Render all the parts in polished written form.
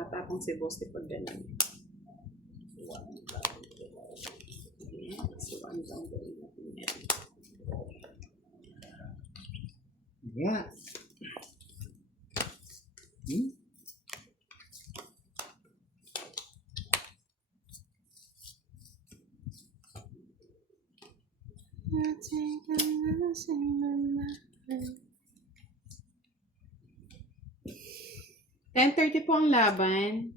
tumatapang si boss di pag ganun. So, ano lang gawin natin yan? Yeah. $10:30 po ang laban.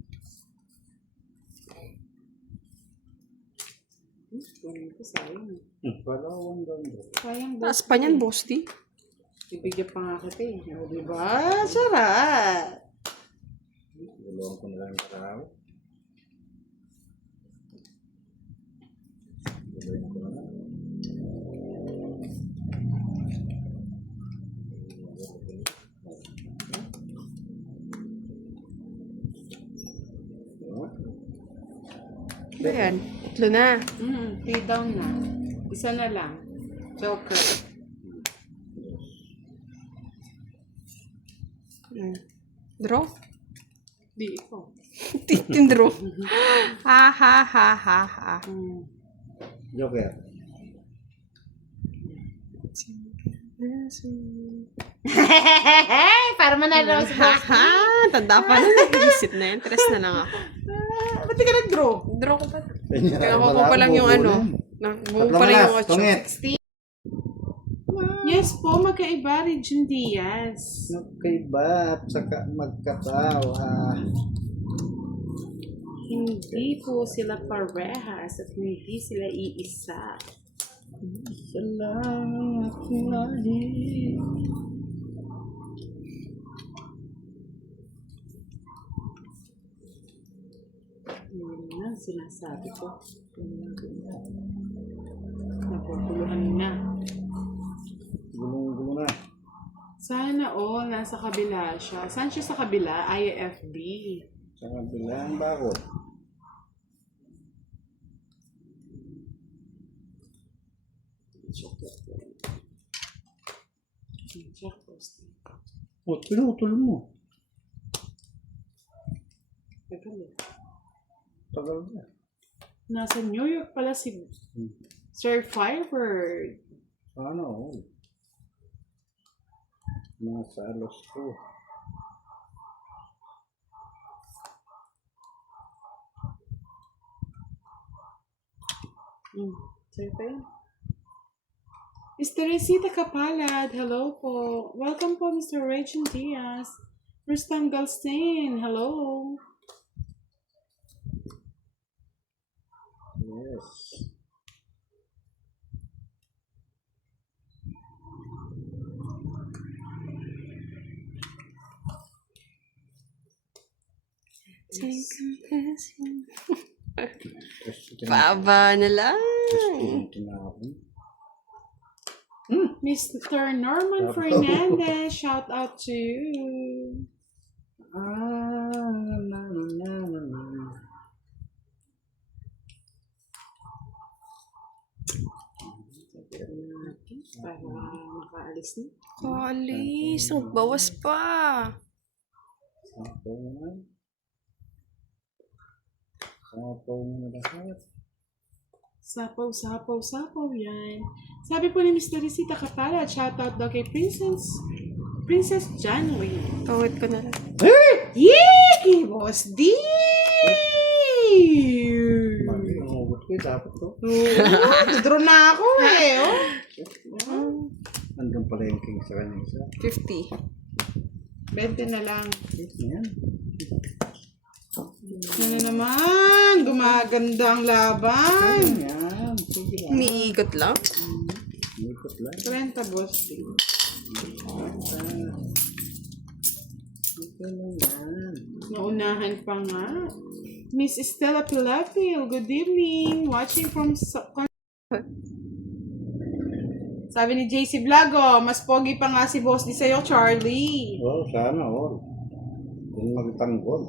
Sayang. Palawang ganda. Sayang Taas pa niyan, boss di. Bibigyan pa nga kita eh. O, diba? Sarap! Gulong ko na lang karami. Gulong ko na lang. Ano yan? Tatlo na. 3 down na. Isa na lang. Joker. Draw? Di ikaw. Tindro. Ha ha ha ha ha. Joker. Para manalo si boss. Ha, tanda pa na. Nag-iisip na yan. Tres na lang ako. Ba't di ka nag-draw? Draw ko pa. Kaya ko pa lang yung ano. Buo pa lang yung 8. Tungit. Yes po, magkaiba Regine Diaz. Magkaiba at saka magkatawa. Hindi po sila parehas at hindi sila iisa. Salamat lagi. Yun nga, sinasabi ko. Napupuluhan na. Gulong-gulong na. Sana all nasa kabila siya. Saan siya sa kabila? IFB. Sa kabilang bakod. Check posting. O, pinutol mo. Teka lang. Tagal na. Nasa New York pala si Sir Firebird. Sana all. Nasa alas ko. Sa'yo pa yun? Mr. Resita Kapalad, hello po. Welcome po, Mr. Regine Diaz. Rustam Galstain, hello. Yes. Baba na lang. Mr. Norman Fernandez, shout out to you. Para makaalis na. Alis, magbawas pa. Sapaw naman. Sapaw na lahat. Sapaw, sapaw, sapaw yan. Sabi po ni Mr. Risita Kapalad, shout out daw kay Princess Janwy. Tawid ko na lang. Yee! Kay Boss D! Mami, umugot ko dapat to. Draw na ako eh. Oh. Andun pala yung king sa kanya isa. 50. 20 na lang. Yan. Ano naman? Gumaganda ang laban. Yan. Sige lang. Umiigot lang. Ikot lang. 30 Boss D. Ito lang yan. Naunahan pa nga. Miss Estella Pilapil, good evening. Watching from... Sabi ni JC Blago, mas pogi pa nga si Boss D sa'yo, Charlie. Oh, sana all. Yung magtanggol.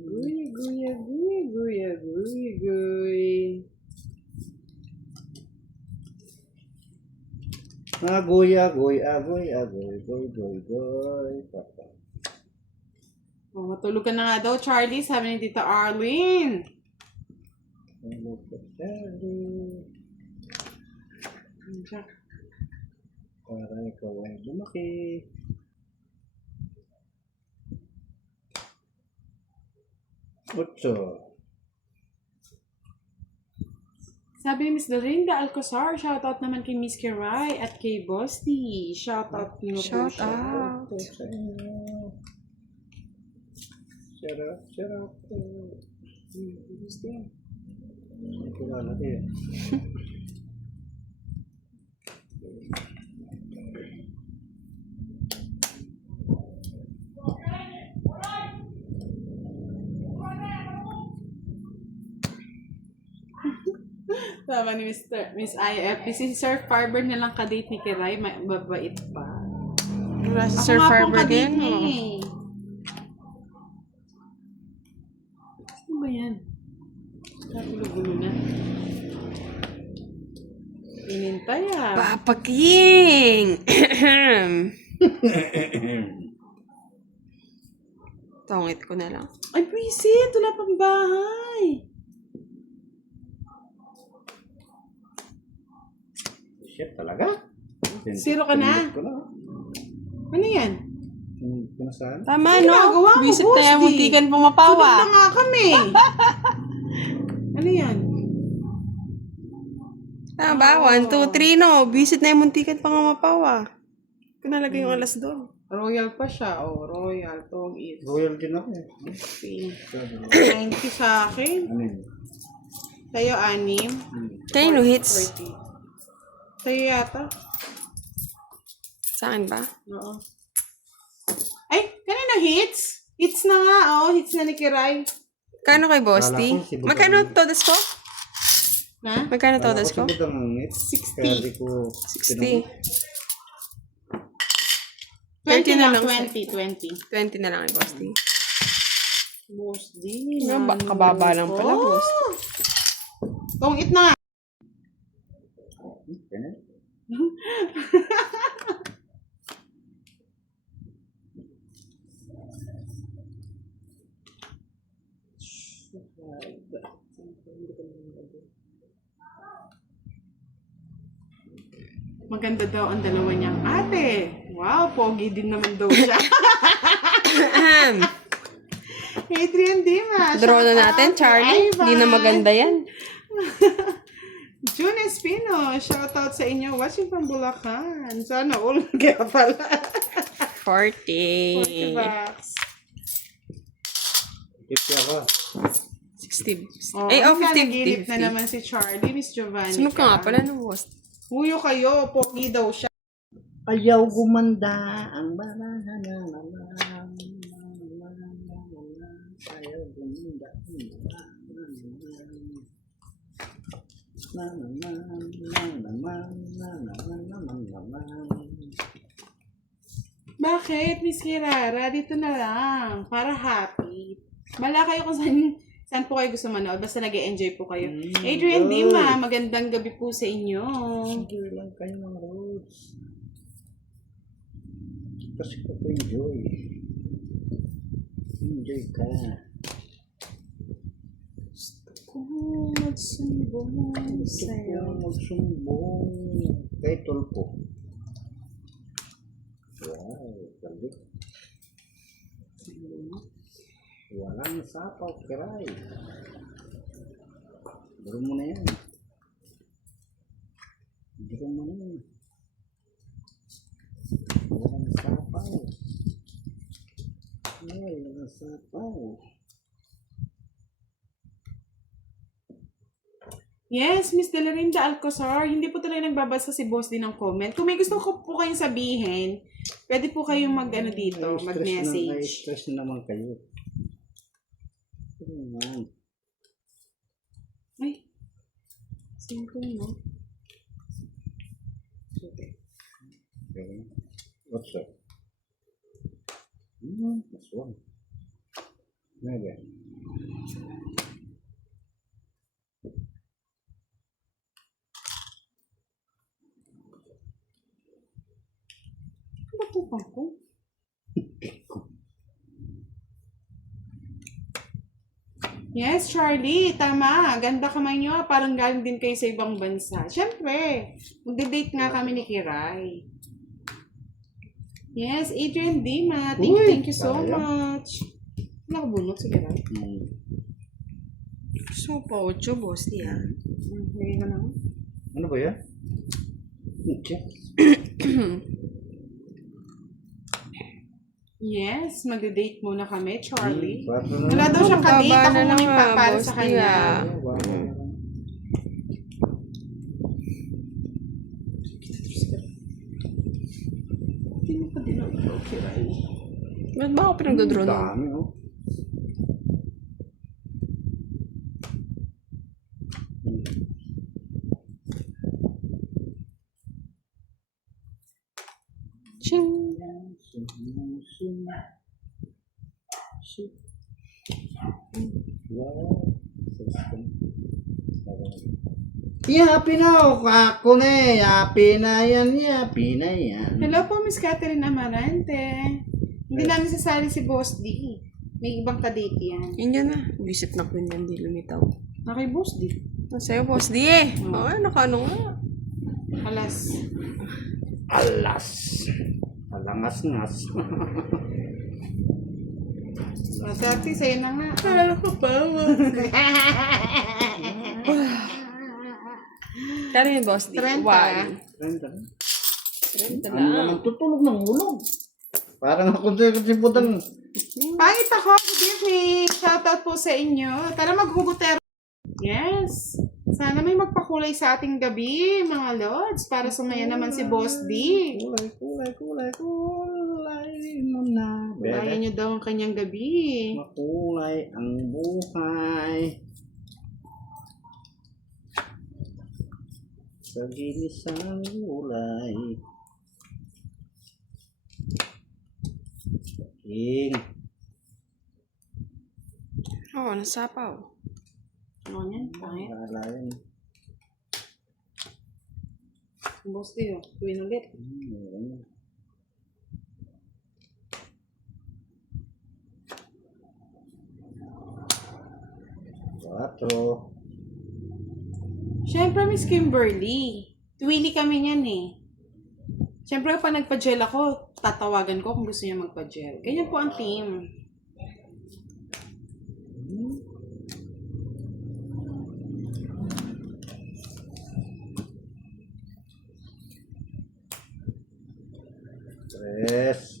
Guya, guya, guya. Agoy, agoy, agoy, agoy, goy, goy, goy. Papa. Oh, matulog ka na nga daw, Charlie. Sabi ni Tita Arlene. Hello, Charlie. Diyan. Para ikaw ay lumaki. Otso. Sabi ni Miss Dorinda Alcazar, shoutout naman kay Miss Kiray at kay Boss D. Shoutout niyo po Shout siya. out. Ito sa inyo. Sarap, sarap. Gusto yan. Ito na natin. Tama ni Miss IF. Si Sir Farber na lang kadate ni Kiray. Mabait pa. Wala si Ako Sir nga pong Farber kadate din. niya Oh. eh. Ano ba yan? Nagulo-gulo na. Inintay ah. Papa King! Tongit ko na lang. Ay, Prisit! Wala pang bahay. Shit talaga? Zero ka na? Pinindot ko na. Ano yan? Pinindot ko na saan? Tama, Ano ginagawa mo, Visit Boss na yan, D? muntikan Tulog pumapawa. na nga kami. Ano yan? Tama ba? 1, 2, 3, no? Visit na yung muntikan pumapawa. Kunalagay yung alas doon. Royal pa siya. Oh, royal. Tong it. Royal din ako eh. See. 90 sa akin. Ano yun? Sa'yo, 6. Kanino hits? 40. Sa'yo yata. Sa akin ba? Oo. Ay, kanina hits? Hits na nga, oh. Hits na ni Kiray. Kano kay Boss T? Kala ko si Budang- Magkano todas ko? Na? Magkano todas ko? Kala ko si Budang ngit. 60. Kaya di ko 60. 20 na na lang, lang. 20. 20 na lang kay Boss T. Boss D. Kababa lang pala, Boss T. Tong it na nga. Ganun. Maganda daw ang dalawa niyang ate. Wow, pogi din naman daw siya. Adrian Dimas. Draw na natin, Charlie. Hindi na maganda yan. June Espino, shoutout sa inyo. Watching from Bulacan. Sana all kaya pala. 40 40. bucks. Tip ako. 60. Oh, Ay, oh, 50. Nagilip na naman si Charlie, Miss Giovanni. Sunod ka nga pala ng Boss T. Huyo kayo, pogi daw siya. Ayaw gumanda ang balahan na naman. Ayaw gumanda Bakit, Miss Kirara? Dito na lang. Para happy. Bala kayo kung saan po kayo gusto manood. Basta nag-enjoy po kayo. Adrian good. Dima, magandang gabi po sa inyo. Enjoy lang kayo ng roads. Kasi ko enjoy. Enjoy ka. Kung magsumbong sa'yo. Kung magsumbong kay Tulpo. Wow, galit. Walang sapaw, Kiray. Baro mo na yan. Baro mo na yan. Walang sapaw. Ay, walang sapaw. Yes, Miss Delarinda Alcazar. Hindi po talaga nagbabasa si boss din ng comment. Kung may gusto ko po kayong sabihin, pwede po kayong mag-ano dito, mag-message. Stress na naman kayo. Ano naman? Ay, simple, no? Okay. Okay. What's up? That's one. Maybe. nakupang ko. Yes, Charlie, tama. Ganda kamay nyo. Parang galing din kayo sa ibang bansa. Siyempre, magde-date nga kami ni Kiray. Yes, Adrian Dima. Thank you so kaya. much. Nakabunot si Kiray. So, pa 8, boss di ah. Hindi ka na. Ano ba yan? Okay. Yes, magde-date muna kami, Charlie. Bato na. Wala daw siyang kadate. Baba Ako na muna lang, yung papara boss sa di kanya. ah. Hindi mo pa din ako, Kiray. Ba't ba ako pinagdodrone mo? Dami, oh. Ching! Happy na ako. Ako na eh. Happy na yan. Happy na yan. Hello po, Miss Catherine Amarante. Hindi namin sasali si Boss D. May ibang kadate yan. Yun yan na. Visit na queen yan, di lumitaw. Okay, Boss D. Sa'yo, boss di eh. Oo, nakaano nga. Alas. Alas. Alangas-ngas. Masarti, sa'yo na nga. Alala ko pa. Kano yung boss di? 30. 1. Ano naman tutulog ng ulog? Parang ako si Budang. Pangit ako. Good evening. Shoutout po sa inyo. Tara maghugutero. Yes. Sana may magpakulay sa ating gabi, mga lods, para sumaya naman si Boss D. Kulay mo na. Kaya nyo daw ang kanyang gabi. Makulay ang buhay. Sa ginis ang gulay. King. Oo, nasapaw. Ano yan? Pangit. Alayan. Boss D, oh. Tuwin ulit. Quatro. Siyempre, Miss Kimberly. Twili kami niyan eh. Siyempre, pag nagpa-gel ako, tatawagan ko kung gusto niya magpa-gel. Ganyan po ang team. Tres.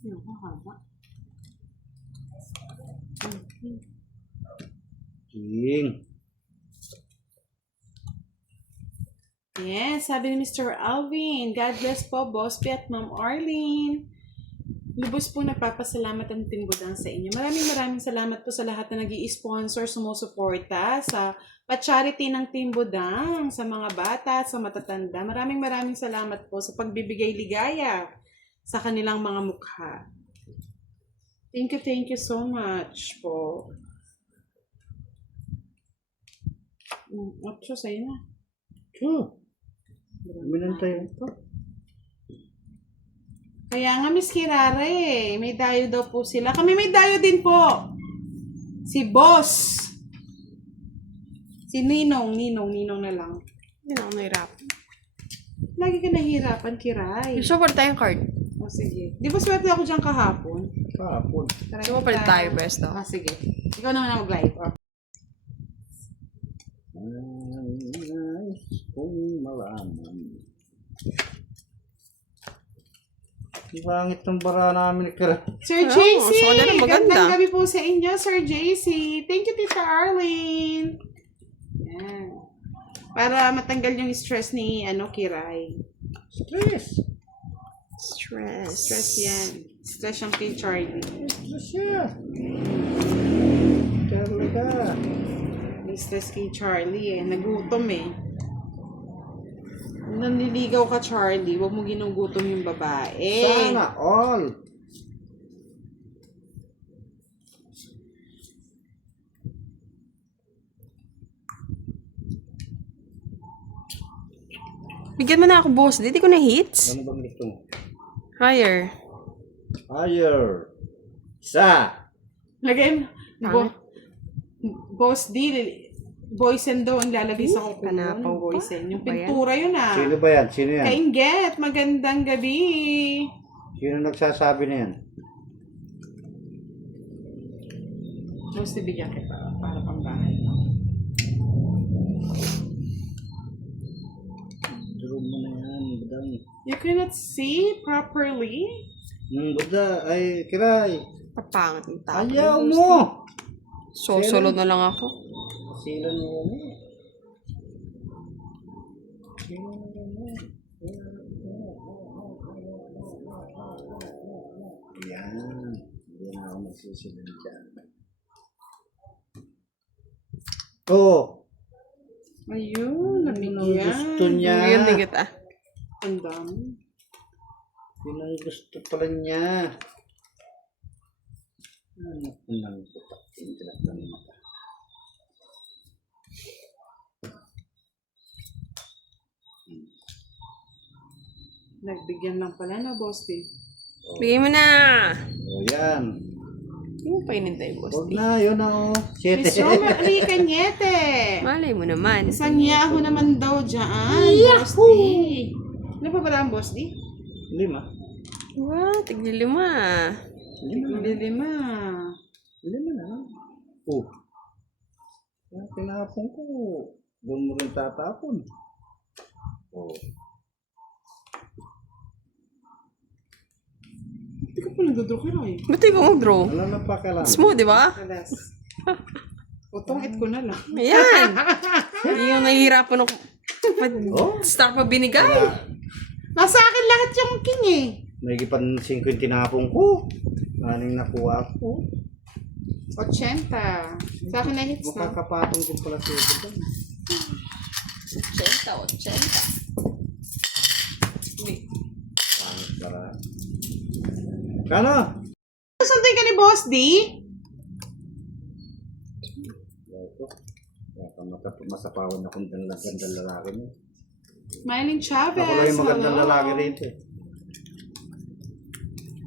Naku, haba. King. Yes, sabi ni Mr. Alvin. God bless po, Boss P at Ma'am Arlene. Lubos po nagpapasalamat ang Team Budang sa inyo. Maraming salamat po sa lahat na nag-i-sponsor, sumusuporta sa pa-charity ng Team Budang, sa mga bata, sa matatanda. Maraming salamat po sa pagbibigay ligaya sa kanilang mga mukha. Thank you so much po. Ocho, sa'yo na. Two. Uminan tayo. Kaya nga, Miss Kirara eh. May dayo daw po sila. Kami may dayo din po. Si Boss. Si Ninong na lang. Hindi na ako nahirapan. Lagi ka nahihirapan, Kiray. Gusto ko tayong card. O sige. Di ba swerte ako dyan kahapon? Kapon. Gusto mo palit tayo, best Ah, sige. Ikaw naman ang mag-live. Oh. Nais kong malaman. Ang pangit ng bara namin. Sir Oo, JC! sa kanya na maganda. Gandang gabi po sa inyo, Sir JC. Thank you, Tita Arlene. Yan. Para matanggal yung stress ni Kiray. Stress. Stress yan. Stress yung kay Charlie. Stress siya. Talaga. May stress kay Charlie eh. Nagutom eh. Kung nanliligaw ka, Charlie, huwag mo ginugutom yung babae. Sana all. Bigyan mo na ako, boss. Di ko na hits. Ano bang gusto mo? Higher. Higher. Isa. Lagay mo. Boss D, Boysen daw ang lalagay sa kuko mo. Panapaw pa? Boysen. Yung Ba yan? pintura yun ah. Sino ba yan? Sino yan? Kainget, magandang gabi. Sino nagsasabi na yan? Boss D, bigyan kita para pang bahay. Duro mo na yan, budang. You cannot see properly? Buda, ay, kiray. Papangat ng tao. Ayaw mo! Sosolod na lang ako. Silan mo mo. Silan mo mo. Yan. Hindi na ako magsisilan dyan. Oh! Ayun, Ano nabigyan. gusto niya? Bigyan din kita. Ang dami. Yun ang gusto pala niya. Ano kung nang putak? Tinatang mata. Nagbigyan lang pala na, Boss D. Bigyan mo na. O yan. Hindi mo pa inintay, boss. Huwag na, yun na o. Siyete. Miss Roma Rica Niete. Malay mo naman. Sanyaho naman daw dyan, Boss D. Ano pa ba ang Boss D? 5. Wow, tigli 5. 5 na. Hindi 5. 5 na. Oh. Yan, tinapon ko. Doon mo rin tatapon. Oh. Hindi ka pa nagdodraw ka Roy. Ba't ikaw mag-draw? Ano na pa ka lang? Smooth, di ba? Alas. Utong-it ko na lang. Ayan. Hindi yung nahihirapan ako. Oh. Start pa binigay. Nasa akin lahat yung king eh. Nagipan 5 yung tinapon ko. Aning nakuha ko. 80. Sa akin na hits Mukha na. kapatong din pala siya. 80. Pangit para. Kano? Sundin ka ni Boss D? Masapawan akong gandang lalaki mo. Mylene Chavez. Ako lang yung magandang hello. lalaki rito eh.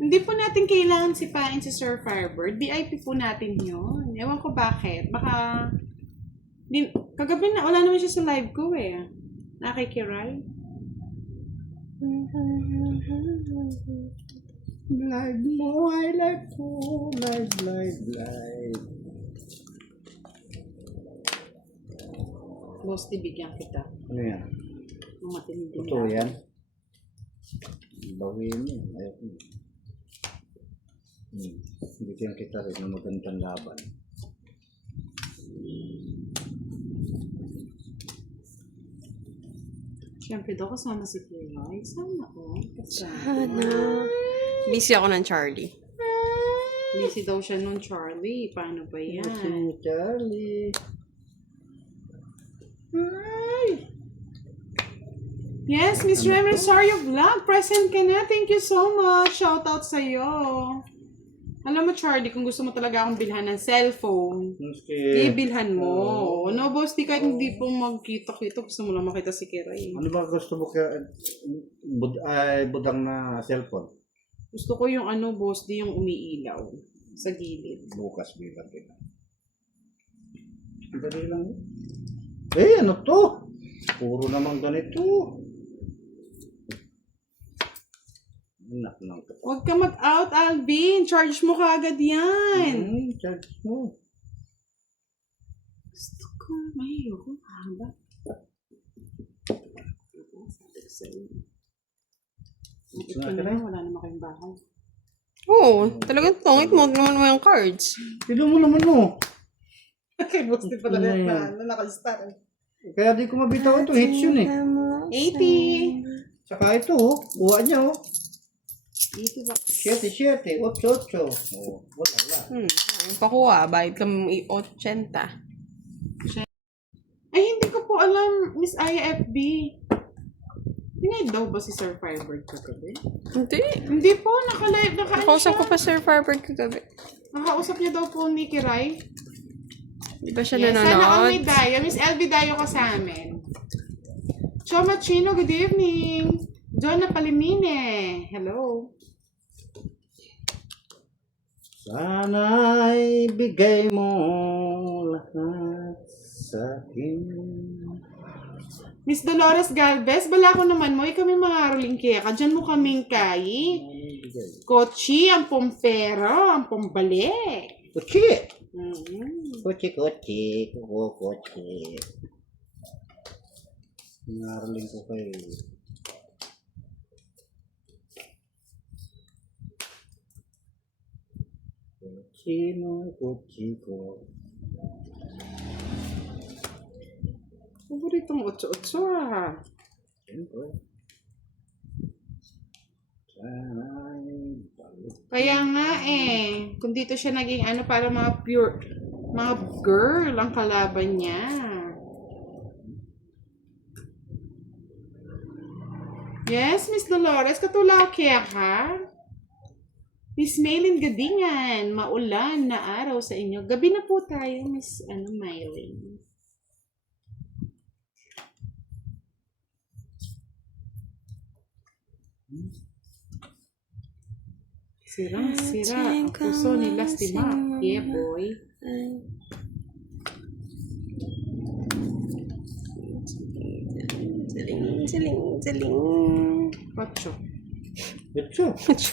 Hindi po natin kailangan sipain si Sir Firebird. VIP po natin yun. Ewan ko bakit. Baka... kagabi na, wala naman siya sa live ko eh. Nakikiray. Live mo, I like ko. Live. Boss D, bigyan kita. Ano yan? Ang matindi Ito na. yan. Bawin mo. Ayoko. Hindi yan kita rin na magandang laban. Siyempre daw kasama si Kuya. Sana ko. Ano? Busy ako ng Charlie. Busy daw siya nun, Charlie. Paano ba yan? Si Charlie. Ay! Yes, Miss Rem Rosario Vlog. Present ka na. Thank you so much. Shout out sa'yo. Alam mo, Charlie, kung gusto mo talaga akong bilhan ng cellphone, ibilhan mo. No, boss, di kahit hindi po magkita-kita. Gusto mo lang makita si Kiray. Ano ba gusto mo kaya budang na cellphone? Gusto ko yung ano, boss, di yung umiilaw sa gilid. Bukas bilang kita. Dali lang. Eh, ano to? Puro naman ganito. Anak lang to. Huwag ka mag-out, Alvin. Charge mo kaagad yan. Charge mo. Gusto ko. May ayoko. Haba. Ito na, wala naman kayong bahay. Oo, talagang tongit mo naman mo yung cards. Tilo mo naman mo. Okay, boss, di pala Ano na nakalistar. Kaya di ko mabitaw ito. Hits yun eh. 80. Saka ito oh. Kuha niya oh. 80 ba? 7, 8. Oh, wala. Ayun pa ko bayad ka 80. Ay, hindi ko po alam, Miss Aya FB. Pinaid daw ba si Sir Firebird kagabi? Hindi. Hindi po, naka-live, Nakausap ko pa Sir Firebird kagabi. Nakausap niya daw po ni Kiray. Di ba siya Yes, sana all nanonood? may Dayo. Miss LB Dayo ka sa amin. Choma Chino, good evening. John Napalimine, hello. Sana'y bigay mo lahat sa akin. Miss Dolores Galvez, bala ko naman mo, kami mga ruling kaya ka. Diyan mo kaming kay. Kochi, ang pompero, ang pombalik. Kutsi! Mhm. Kutsi. Naraling ko kayo. Kutsi ko. Paboritong otso-otso ah. Siyempre. Sana'y balik. Kaya nga eh, kung dito siya naging ano para mga pure, mga girl ang kalaban niya. Yes, Miss Dolores, katulaw kaya ka? Miss Maylin Gadingan, maulan na araw sa inyo. Gabi na po tayo, Miss Maylin. Sira ang puso ni Lastima. Yeah, boy. Siling. Ocho. Kutsi.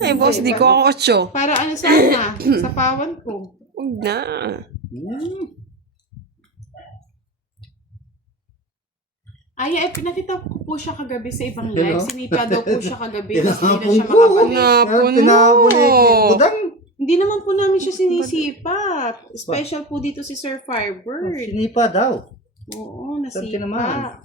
Ay, boss, di ko ako 8. Para ano sana? Sa pawan ko. Huwag na. Ay, pinakita ko po siya kagabi sa ibang Hello? live. Sinipa daw po siya kagabi. Tapos hindi na Tinapon siya ko. makabalik. Napon Tinapon mo. Budang. Hindi naman po namin siya sinisipa. Special po dito si Sir Firebird. Sinipa daw. Oo, Sante naman. nasipa.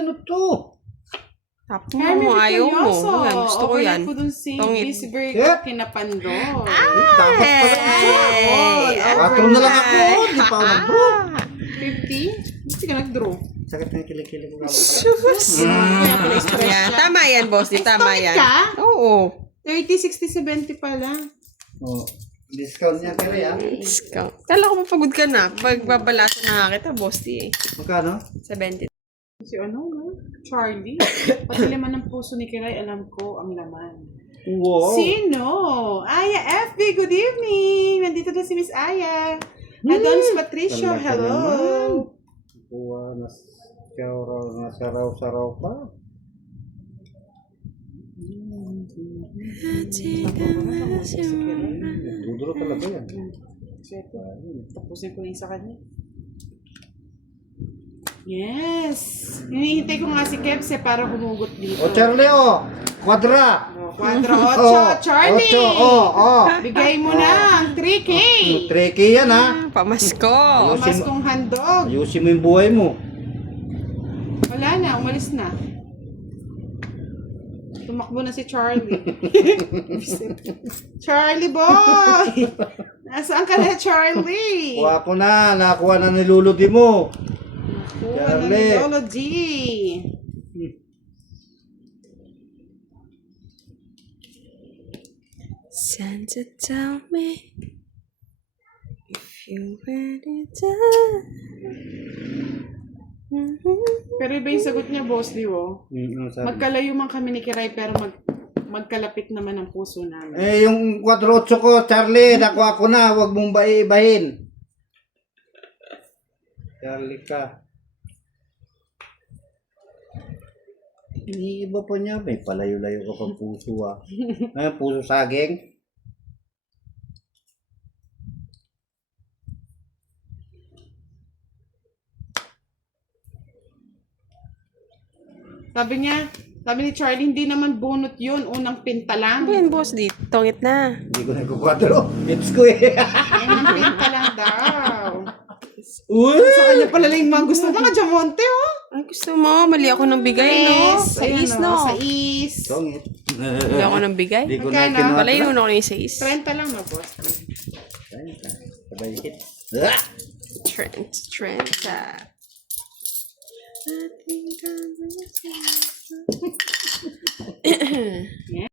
Ano to? Tapon Hermie mo, ayaw mo. Victorioso. Yan, gusto ko yan. Overnight po dun si Tongit. Miss Virgo Yeah. Kinapandol. Dapat pala. Hey! Patro na lang ako. Di pa ako nag-draw. 50? Hindi ka nag-draw. Sakit ng kilig-kilig ko. Sus! Kaya pala stress Yan, siya. tama yan, boss. Di tama yan. ka? Oo. 30, 60, 70 pala. Oh, discount niya kaya ya. Discount. Kala ko mapagod ka na. Pag babalasa na nga kita, boss. Di eh. Magkano? 70. Si ano, no? Charlie. Pati laman ng puso ni Kiray, alam ko ang laman. Wow. Sino? Aya FB, good evening! Nandito na si Miss Aya. Adonis Patricio, Talaga hello! naman. Kuha na saraw-saraw pa. Duduro talaga yan. Tapusin ko yung sa kanya. Yes! Hinihintay ko nga si Kebse para humugot dito. O Charlie o! Kwadra! Oh, 4-8, Charlie! 8, Bigay mo na ang 3K! Tricky yan ha. Pamasko. Mas kong handog. Ayusin mo yung buhay mo. Wala na, umalis na. Tumakbo na si Charlie. Charlie boy! Nasaan ka na, Charlie? Kuha ko na. Nakuha na niluludi mo. Charlie! Lolo G! Santa, tell me if you ready to. Pero iba yung sagot niya, boss, di wo? Magkalayo man kami ni Kiray, pero magkalapit naman ang puso namin. Eh, yung 4-8 ko, Charlie, nakuha ko na. Huwag mong ibahin. Charlie ka. Iniiba pa niya. May palayo-layo ka pang puso ah. Ay, puso saging. Sabi ni Charlie, hindi naman bunot yun. Unang pinta lang. Ano yan, boss? Di, tongit na. Hindi ko nagkukwadro. Hits ko eh. Unang pinta lang daw. Uy! Sa kanya pala lang yung mga gusto. Mga Jamonte, oh. Ang gusto mo, mali ako ng bigay, no? Sa is, no? Sa is. Tongit. Mali ako ng bigay. Hindi ko na Magkano? kinuha. Pala yun ako na yung sa is. 30 lang na, boss. Sabay hit. Trent. I think I'm